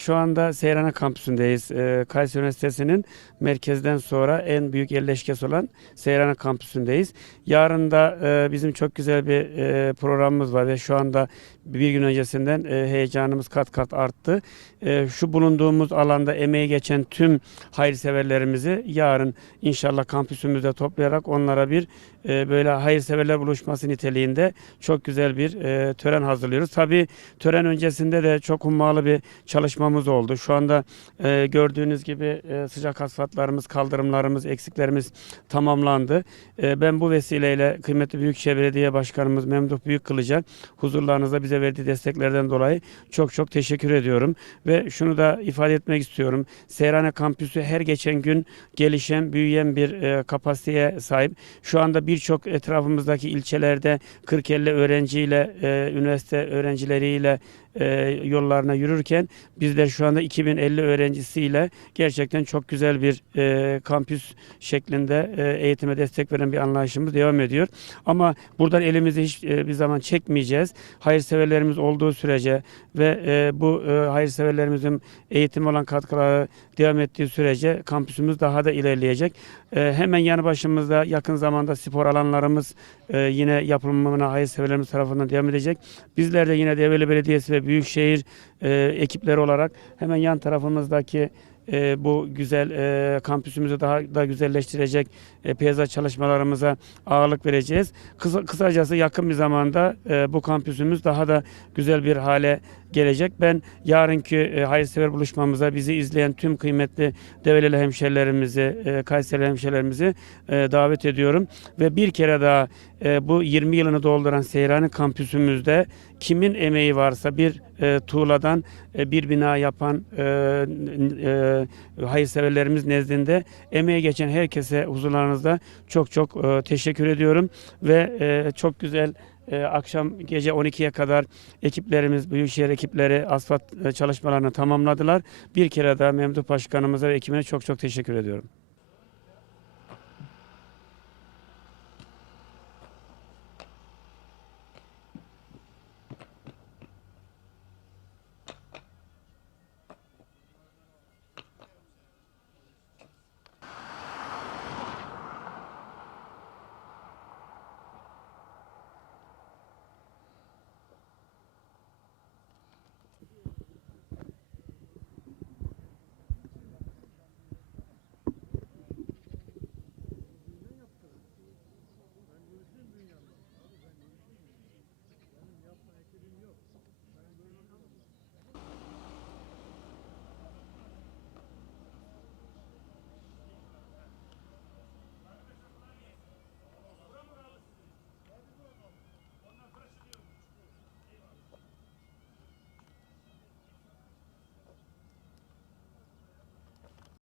Şu anda Seyrana kampüsündeyiz. Ee, Kayseri Üniversitesi'nin merkezden sonra en büyük yerleşkesi olan Seyrana kampüsündeyiz. Yarın da e, bizim çok güzel bir e, programımız var ve şu anda bir gün öncesinden e, heyecanımız kat kat arttı. E, şu bulunduğumuz alanda emeği geçen tüm hayırseverlerimizi yarın inşallah kampüsümüzde toplayarak onlara bir e, böyle hayırseverler buluşması niteliğinde çok güzel bir e, tören hazırlıyoruz. Tabii tören öncesinde de çok hummalı bir çalışmamız oldu. Şu anda e, gördüğünüz gibi e, sıcak asfaltlarımız, kaldırımlarımız, eksiklerimiz tamamlandı. E, ben bu vesileyle kıymetli Büyükşehir Belediye Başkanımız Memduh Büyükkılıç'a huzurlarınızda bize verdiği desteklerden dolayı çok çok teşekkür ediyorum. Ve şunu da ifade etmek istiyorum. Seyrane Kampüsü her geçen gün gelişen, büyüyen bir e, kapasiteye sahip. Şu anda birçok etrafımızdaki ilçelerde 40-50 öğrenciyle, e, üniversite öğrencileriyle e, yollarına yürürken bizler şu anda 2050 öğrencisiyle gerçekten çok güzel bir e, kampüs şeklinde e, eğitime destek veren bir anlayışımız devam ediyor. Ama buradan elimizi hiç e, bir zaman çekmeyeceğiz. Hayırseverlerimiz olduğu sürece ve e, bu e, hayırseverlerimizin eğitim olan katkıları devam ettiği sürece kampüsümüz daha da ilerleyecek. E, hemen yanı başımızda yakın zamanda spor alanlarımız e, yine yapılmamına hayırseverlerimiz tarafından devam edecek. Bizler de yine Develi Belediyesi ve Büyükşehir e, ekipleri olarak hemen yan tarafımızdaki e, bu güzel e, kampüsümüzü daha da güzelleştirecek e, peyzaj çalışmalarımıza ağırlık vereceğiz. Kısa, kısacası yakın bir zamanda e, bu kampüsümüz daha da güzel bir hale gelecek. Ben yarınki e, hayırsever buluşmamıza bizi izleyen tüm kıymetli Develili hemşerilerimizi, e, Kayseri hemşerilerimizi e, davet ediyorum. Ve bir kere daha e, bu 20 yılını dolduran Seyrani kampüsümüzde kimin emeği varsa bir e, tuğladan e, bir bina yapan e, e, hayırseverlerimiz nezdinde emeği geçen herkese huzurlarınızda çok çok e, teşekkür ediyorum ve e, çok güzel e, akşam gece 12'ye kadar ekiplerimiz, Büyükşehir ekipleri asfalt e, çalışmalarını tamamladılar. Bir kere daha Memduh Başkanımıza ve ekibine çok çok teşekkür ediyorum.